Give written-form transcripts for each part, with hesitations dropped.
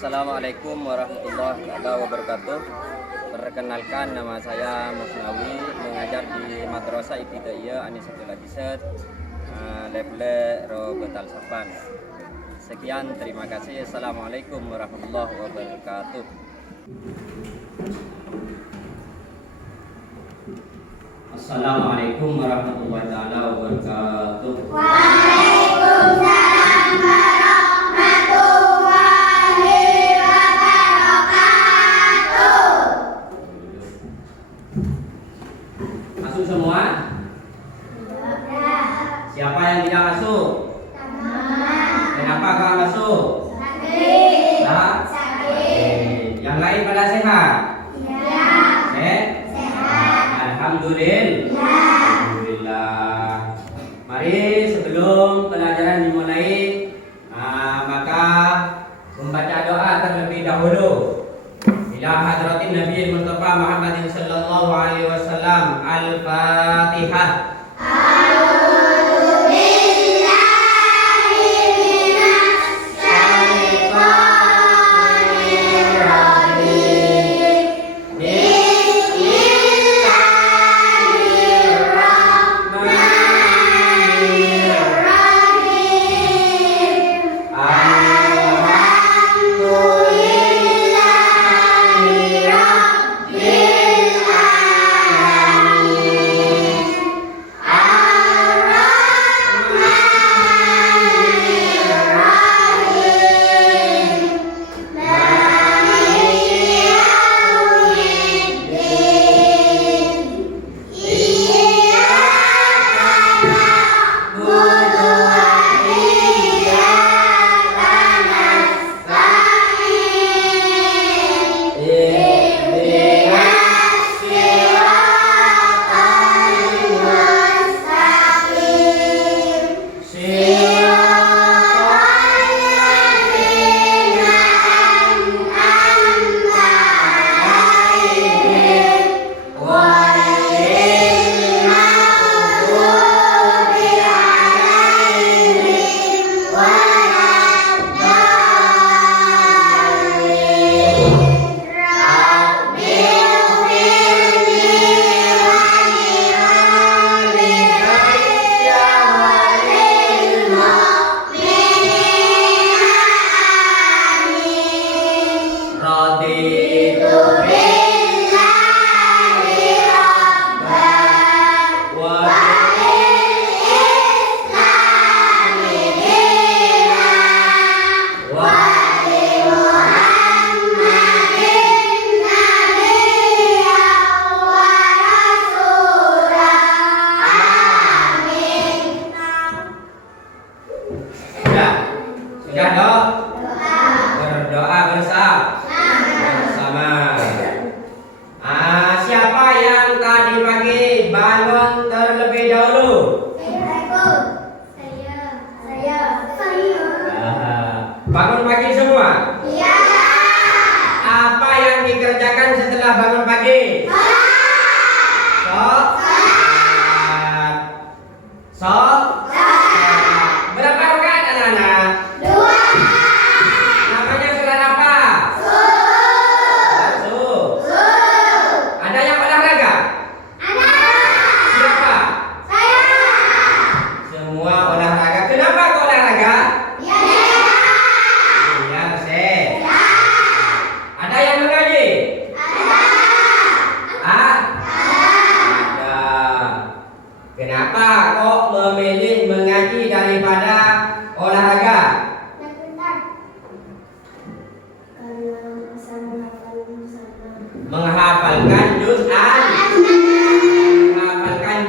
Assalamualaikum warahmatullahi wabarakatuh. Perkenalkan, nama saya Musnawi, mengajar di Madrasah Ibtidaiyah Anisatul Ajisad, level Robetal Sapan. Sekian, terima kasih. Assalamualaikum warahmatullahi wabarakatuh. Assalamualaikum warahmatullahi wabarakatuh. Waalaikumsalam warahmatullahi wabarakatuh. Masuk semua? Siapa yang tidak masuk? Kenapa kau masuk? Sakit. Nah, yang lain pada sehat? Sehat. Alhamdulillah. Mari sebelum pelajaran dimulai, maka membaca doa terlebih dahulu. Ila hadratin Nabi Mustafa Muhammadin sallallahu alaihi wasallam. Al-Fatihah. Sudah dok? Berdoa bersama. Siapa yang tadi pagi bangun terlebih dahulu? Saya. Bangun pagi semua? Iya. Apa yang dikerjakan setelah bangun pagi? Sholat. Berapa rakaat anak-anak? 2. Namanya sholat apa? Subuh. Ada yang olahraga? Siapa? Saya. Semua olahraga. Kenapa kau olahraga? Iya. Biar sehat. Ada yang mengaji? Ada. Kenapa kok memilih mengaji daripada olahraga? Menghafalkan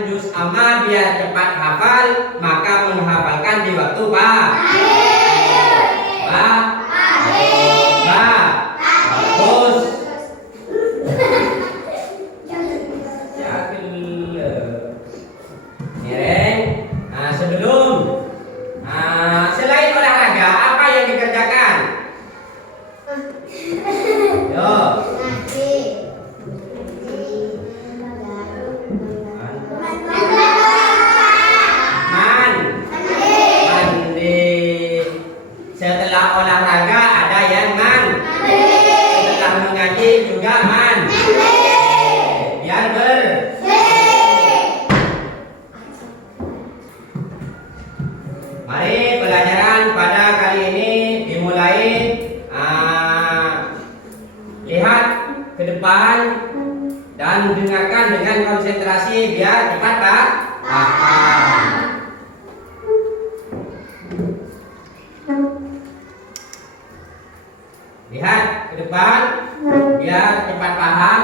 juz amma biar cepat hafal, maka menghafalkan di waktu bagus. Sebelum selain olahraga, apa yang dikerjakan? Yo. Mandi. Setelah olahraga ada yang mengaji juga biar Mari pelajaran pada kali ini dimulai. Lihat ke depan dan dengarkan dengan konsentrasi biar cepat paham. Lihat ke depan biar cepat paham.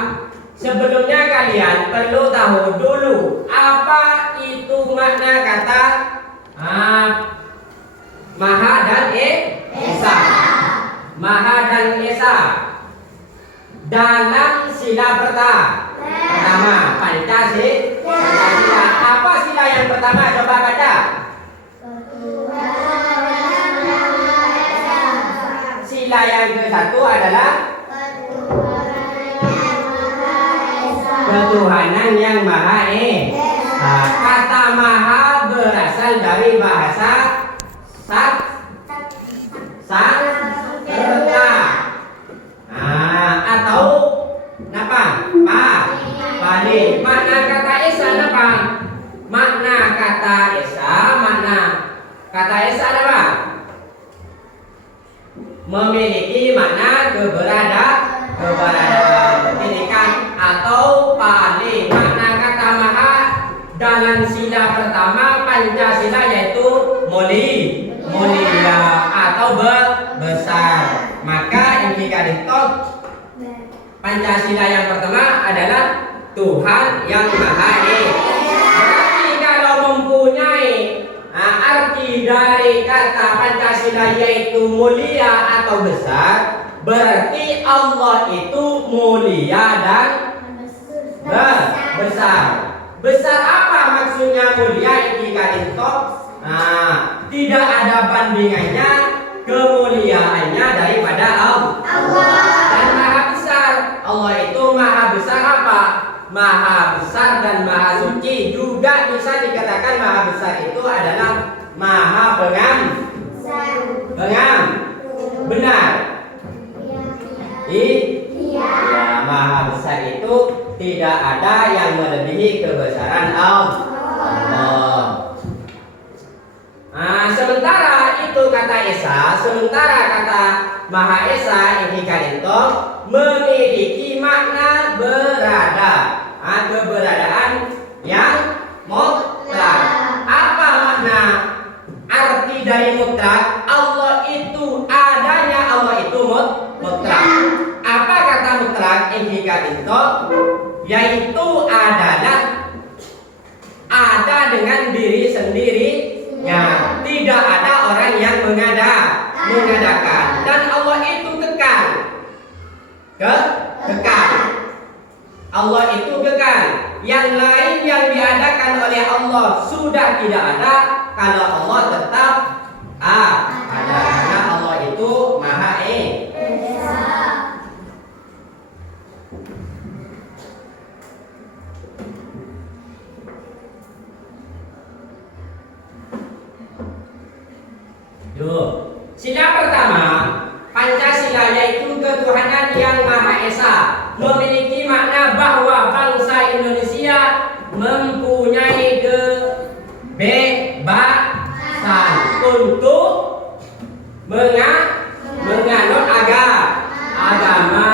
Sebelumnya kalian perlu tahu dulu apa itu makna kata Maha dan Esa. Maha dan Esa dalam sila pertama Pancasila. Apa sila yang pertama? Coba baca. Sila yang ke-1 adalah ketuhanan yang Maha Esa. Kata Maha berasal dari bahasa Sanskerta atau apa? Pali. Makna kata Esa apa? Makna kata Esa apa? Memiliki makna keberadaan, pendidikan atau Pali. Makna kata Maha dalam sila pertama Pancasila yaitu mulia atau besar. Maka indikator Pancasila yang pertama adalah Tuhan yang Maha Esa. Berarti kalau mempunyai arti dari kata Pancasila yaitu mulia atau besar, berarti Allah itu mulia dan besar. Besar apa maksudnya mulia? Indikator tidak ada bandingannya kemuliaannya daripada Allah. Dan Maha besar. Allah itu Maha besar apa? Maha besar dan Maha suci. Juga bisa dikatakan Maha besar itu adalah Maha benar. Maha besar itu tidak ada yang melebihi kebesaran Allah. Sementara itu kata Esa, sementara kata Maha Esa indikator memiliki makna keberadaan yang mutlak. Apa makna arti dari mutlak? Allah itu adanya, Allah itu mutlak. Apa kata mutlak? Indikator yaitu adalah ada dengan diri sendirinya, tidak ada orang yang mengadakan, dan Allah itu kekal. Allah itu kekal. Yang lain yang diadakan oleh Allah sudah tidak ada kalau Allah tetap ada, karena Allah itu Maha Esa. Sila pertama Pancasila yaitu ketuhanan yang Maha Esa, memiliki makna bahwa bangsa Indonesia mempunyai kebebasan untuk menganut agama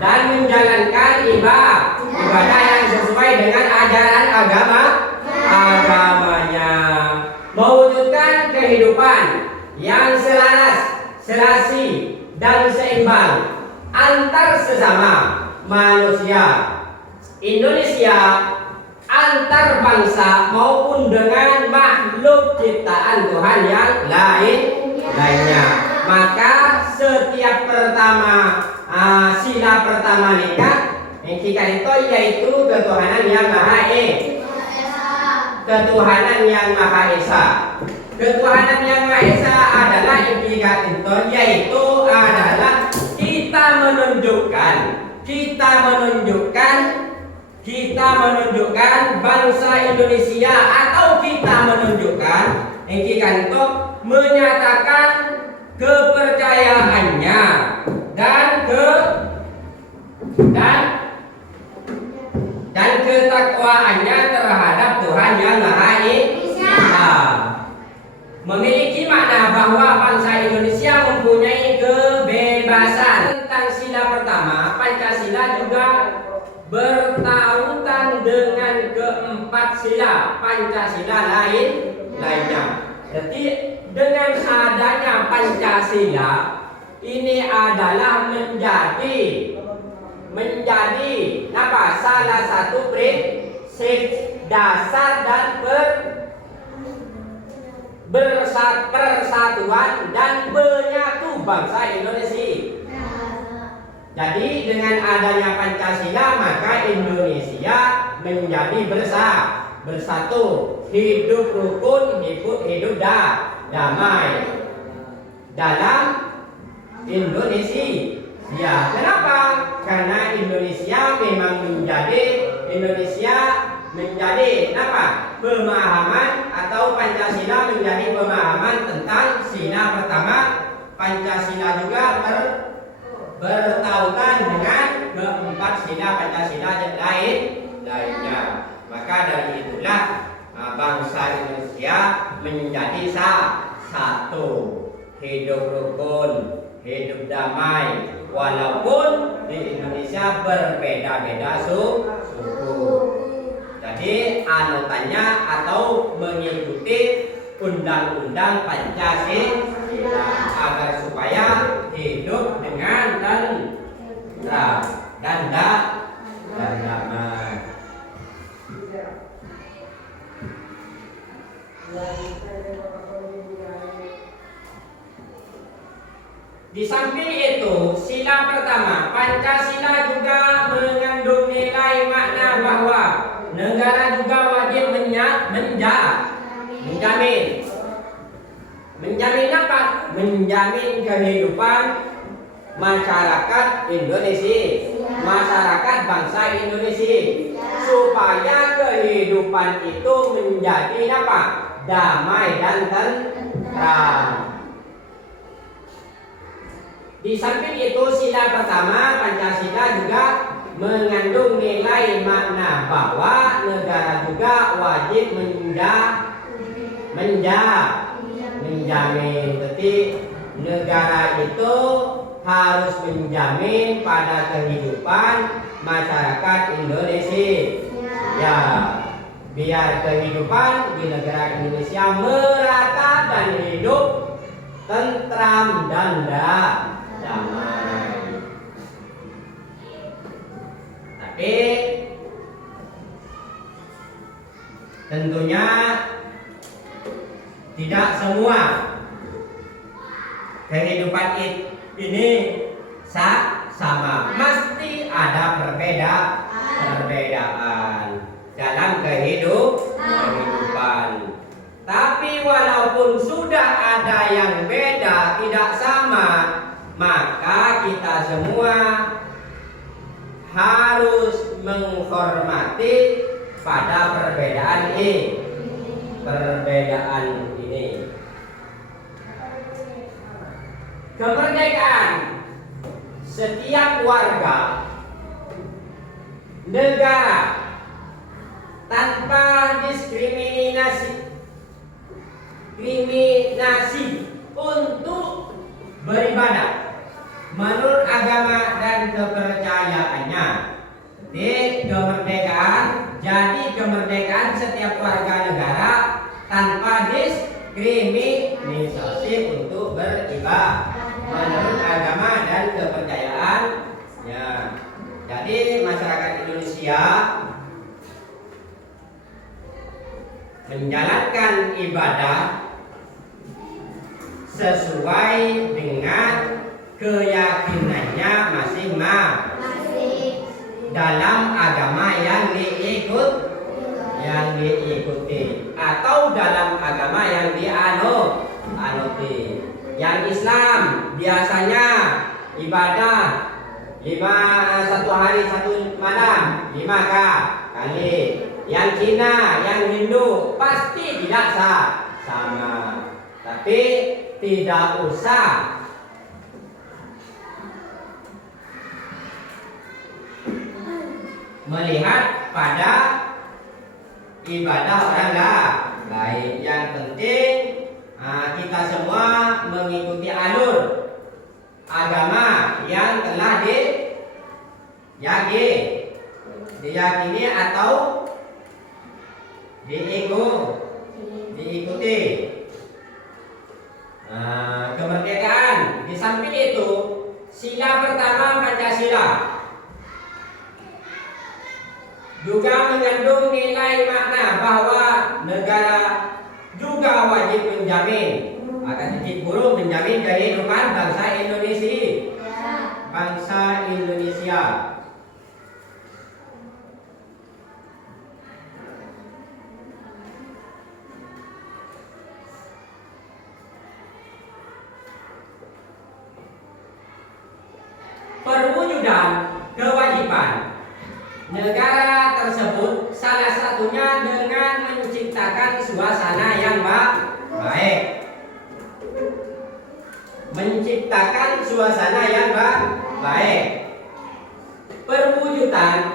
dan menjalankan ibadah yang sesuai dengan ajaran agamanya, mewujudkan kehidupan yang selaras, serasi dan seimbang antar sesama manusia Indonesia, antar bangsa maupun dengan makhluk ciptaan Tuhan yang lainnya. Maka setiap sila pertama nikah itu yaitu ketuhanan yang Maha Esa. Ketuhanan yang Maha Esa adalah indikator, yaitu adalah kita menunjukkan bangsa Indonesia, atau kita menunjukkan indikator menyatakan kepercayaannya dan dan ketakwaannya terhadap Tuhan yang Maha Esa. Memiliki makna bahwa bangsa Indonesia mempunyai kebebasan. Tentang sila pertama, Pancasila juga bertautan dengan keempat sila Pancasila lainnya. Jadi dengan adanya Pancasila ini adalah menjadi apa? Salah satu prinsip dasar dan persatuan dan menyatu bangsa Indonesia. Jadi dengan adanya Pancasila maka Indonesia menjadi bersatu, hidup rukun, hidup damai dalam Indonesia. Ya, kenapa? Karena Indonesia menjadi apa? Pemahaman atau Pancasila menjadi pemahaman tentang sila pertama. Pancasila juga bertautan dengan keempat sila Pancasila yang lainnya. Maka dari itulah bangsa Indonesia menjadi satu, hidup rukun, hidup damai, walaupun di Indonesia berbeda-beda suku. Jadi anutannya atau mengikuti undang-undang Pancasila agar supaya hidup dengan tentram dan damai. Di samping itu, sila pertama, Pancasila juga mengandung nilai makna bahwa negara juga wajib menjamin apa? Menjamin kehidupan masyarakat Indonesia, masyarakat bangsa Indonesia, supaya kehidupan itu menjadi apa? Damai dan tentram. Di samping itu, sila pertama Pancasila juga mengandung nilai makna bahwa negara juga wajib menjamin. Jadi negara itu harus menjamin pada kehidupan masyarakat Indonesia. Ya, biar kehidupan di negara Indonesia merata dan hidup tentram dan damai. Tapi tentunya tidak semua kehidupan ini sama, mesti ada perbedaan dalam kehidupan. Tapi walaupun sudah ada yang beda, tidak sama, maka kita semua harus menghormati pada perbedaan ini. Kemerdekaan setiap warga negara tanpa diskriminasi untuk beribadah menurut agama dan kepercayaannya. Jadi kemerdekaan setiap warga negara tanpa diskriminasi untuk beribadah menurut agama dan kepercayaannya. Jadi masyarakat Indonesia menjalankan ibadah sesuai dengan keyakinannya masing-masing dalam agama yang diikuti atau dalam agama yang dianuti. Yang Islam biasanya ibadah satu hari satu malam 5 kali. Yang Cina, yang Hindu pasti tidak sama. Tapi tidak usah melihat pada ibadah orang lain. Yang penting kita semua mengikuti alur agama yang telah diyakini atau diikuti. Kemerdekaan. Di samping itu, sila pertama Pancasila juga mengandung nilai makna bahwa negara juga wajib menjamin menjamin kehidupan bangsa Indonesia. Perwujudan kewajiban negara tersebut salah satunya dengan menciptakan suasana yang baik. Menciptakan suasana yang baik. Perwujudan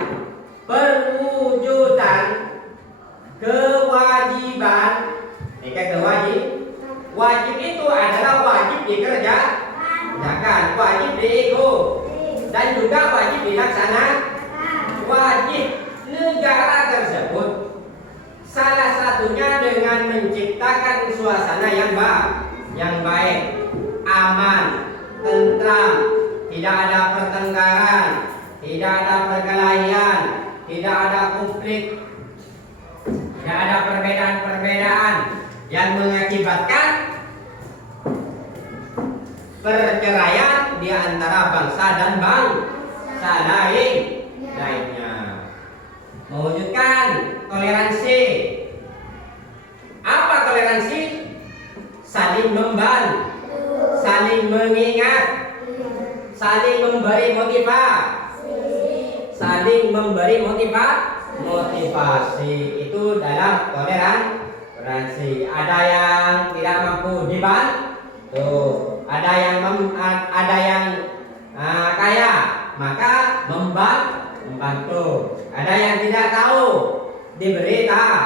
kewajiban. Wajib itu adalah wajib dikerjakan, wajib diikut, dan juga wajib dilaksanakan. Wajib negara tersebut salah satunya dengan menciptakan suasana yang baik, aman, tentram, tidak ada pertengkaran, tidak ada perkelahian, tidak ada konflik, tidak ada perbedaan-perbedaan yang mengakibatkan perceraian di antara bangsa dan bangsa lainnya. Mewujudkan toleransi. Apa toleransi? Saling membantu, saling mengingat, saling memberi motivasi. Itu dalam toleransi. Ada yang tidak mampu dibantu, ada yang kaya, maka membantu. Ada yang tidak tahu, diberi tahu.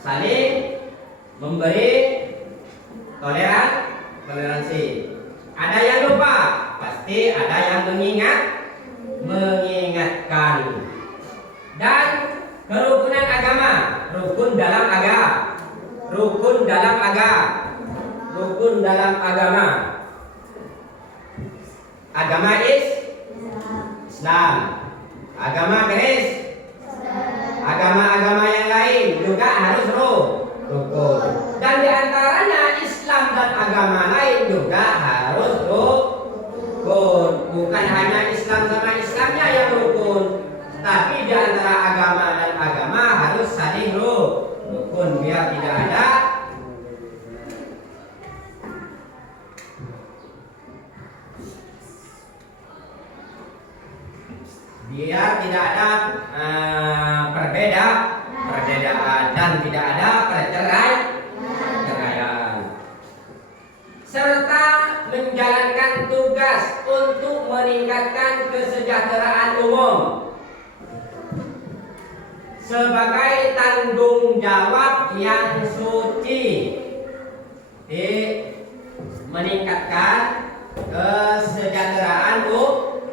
Saling memberi toleransi. Ada yang lupa, pasti ada yang mengingatkan. Dan kerukunan agama, rukun dalam agama. Agama Islam, agama Kristen, agama-agama yang lain juga harus rukun. Dan diantaranya Islam dan agama lain juga harus rukun. Bukan hanya Islam sama Islamnya yang rukun, tapi diantara agama dan agama harus saling rukun biar tidak ada perbedaan dan tidak ada perceraian, serta menjalankan tugas untuk meningkatkan kesejahteraan umum sebagai tanggung jawab yang suci. Meningkatkan kesejahteraan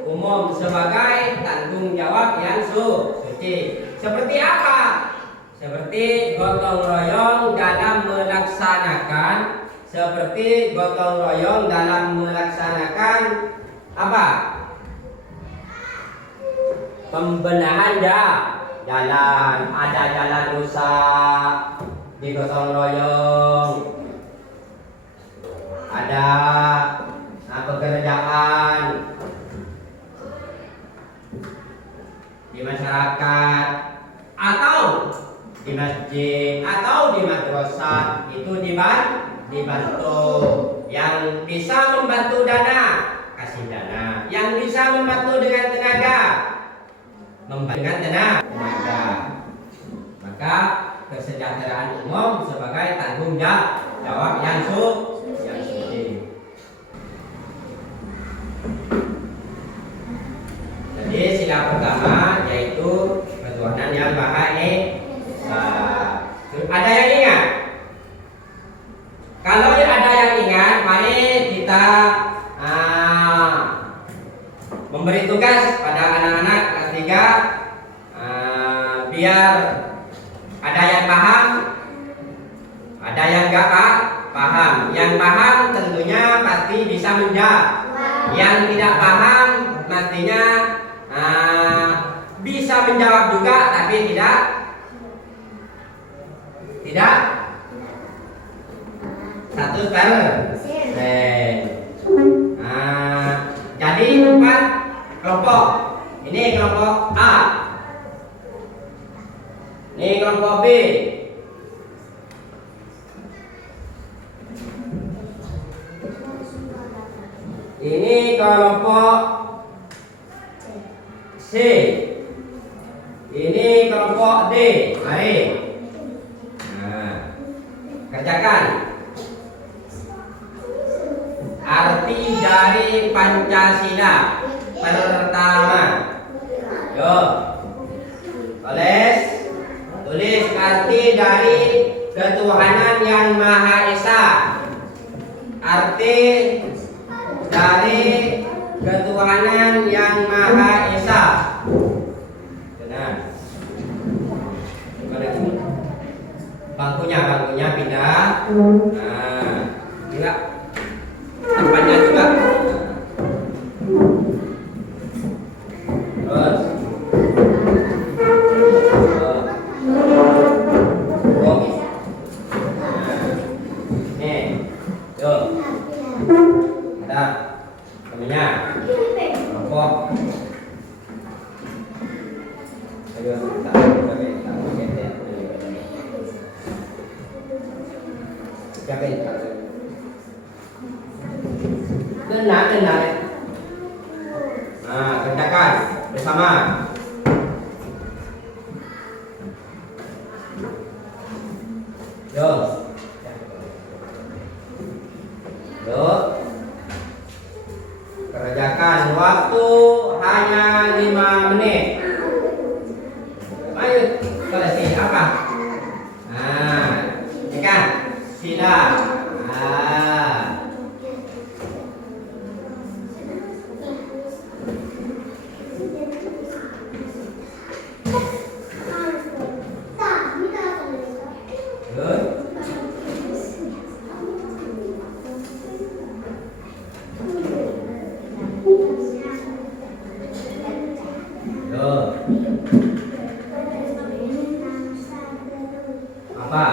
umum sebagai tanggung jawab yang suci. Seperti apa? Seperti gotong royong dalam melaksanakan apa? Pembenahan jalan. Ada jalan rusak, digotong royong. Ada pekerjaan di masyarakat atau di masjid atau di madrasah, itu dibantu. Yang bisa membantu dana, kasih dana. Yang bisa membantu dengan tenaga, maka kesejahteraan umum sebagai tanggung jawab yang suci. tentunya pasti bisa menjawab. Yang tidak paham pastinya bisa menjawab juga tapi tidak satu jadi 4 kelompok. Ini kelompok A, ini kelompok B, ini kelompok C, ini kelompok D. Mari kerjakan. Arti dari Pancasila pertama. Yo, tulis arti dari ketuhanan yang Maha Esa. Arti dari ketuhanan yang Maha Esa. Benar. Bangkunya pindah. Enggak. Tempatnya juga. Terus. Nih. Yuk. Ada. Temennya. Kelompok. Ayo, Benar. Kerjakan bersama. Yuk. Kerjakan, waktu hanya 5 menit. Ayo, selesai apa? Ini kan sila. Apa?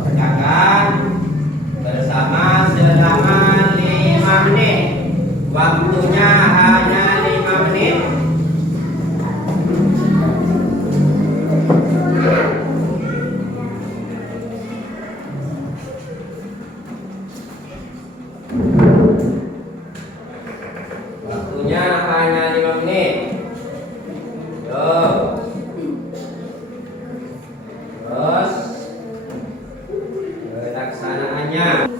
Kerjakan bersama selama 5 menit. Waktunya hanya 5 menit. Waktunya hanya 5 menit. Yuk. Terus pelaksanaannya.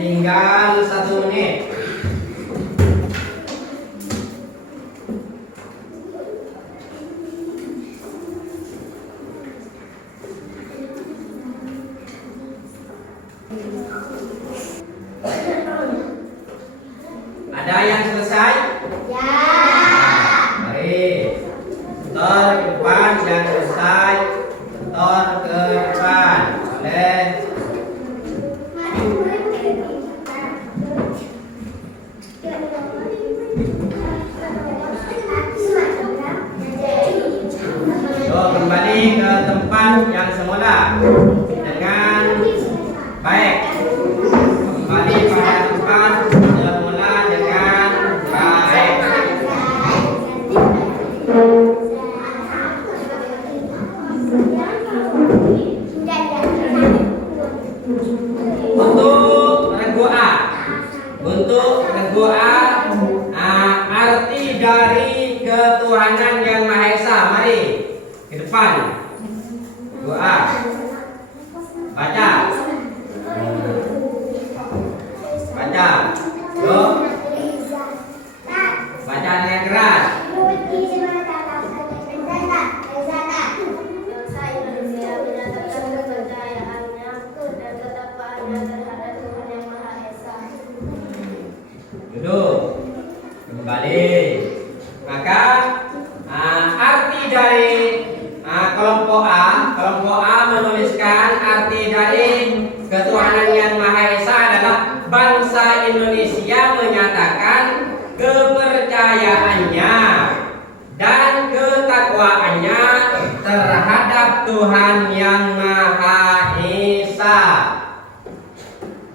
Tinggal 1 menit. Ada yang selesai? Ya. Mari. Setor ke depan yang selesai. Setor ke depan. Boleh. Kembali ke tempat yang semula dengan baik. lain. Maka arti dari kelompok A menuliskan arti dari ketuhanan yang Maha Esa adalah bangsa Indonesia menyatakan kepercayaannya dan ketakwaannya terhadap Tuhan yang Maha Esa.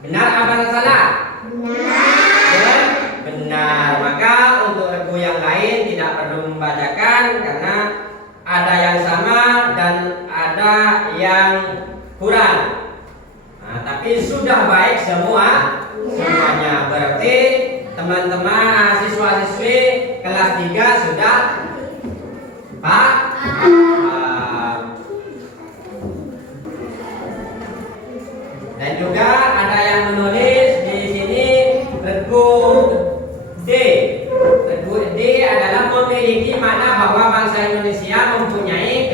Benar apa salah? Benar. Benar. Maka untuk regu yang lain tidak perlu membacakan karena ada yang sama dan ada yang kurang. Tapi sudah baik semuanya. Berarti teman-teman siswa-siswi kelas 3 sudah dan juga ada yang menulis di sini regu D. Regu D adalah memiliki makna bahwa bangsa Indonesia mempunyai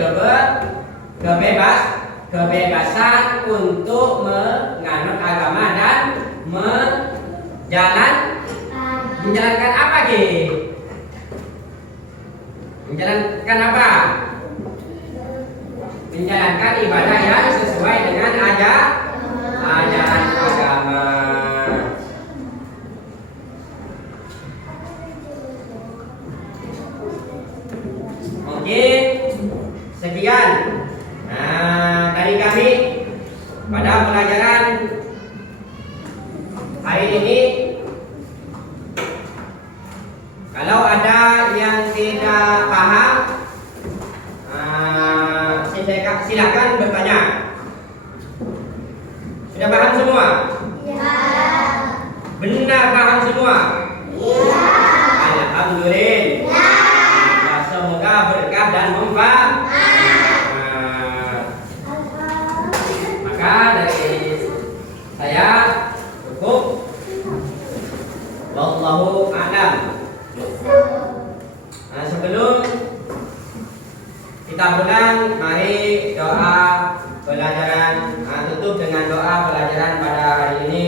kebebasan untuk menganut agama dan menjalankan apa Ki? Menjalankan apa? Menjalankan ibadah yang sesuai dengan ajaran agama. Oke, sekian dari kami pada pelajaran hari ini. Kalau ada yang tidak paham, silakan bertanya. Sudah paham semua? Ya. Benar paham semua? Ya. Alhamdulillah. Ya, semoga berkah dan manfaat. Maka dari saya cukup. Wallahu a'lam. Sebelum kita pulang, mari doa pelajaran tutup dengan doa pelajaran pada hari ini.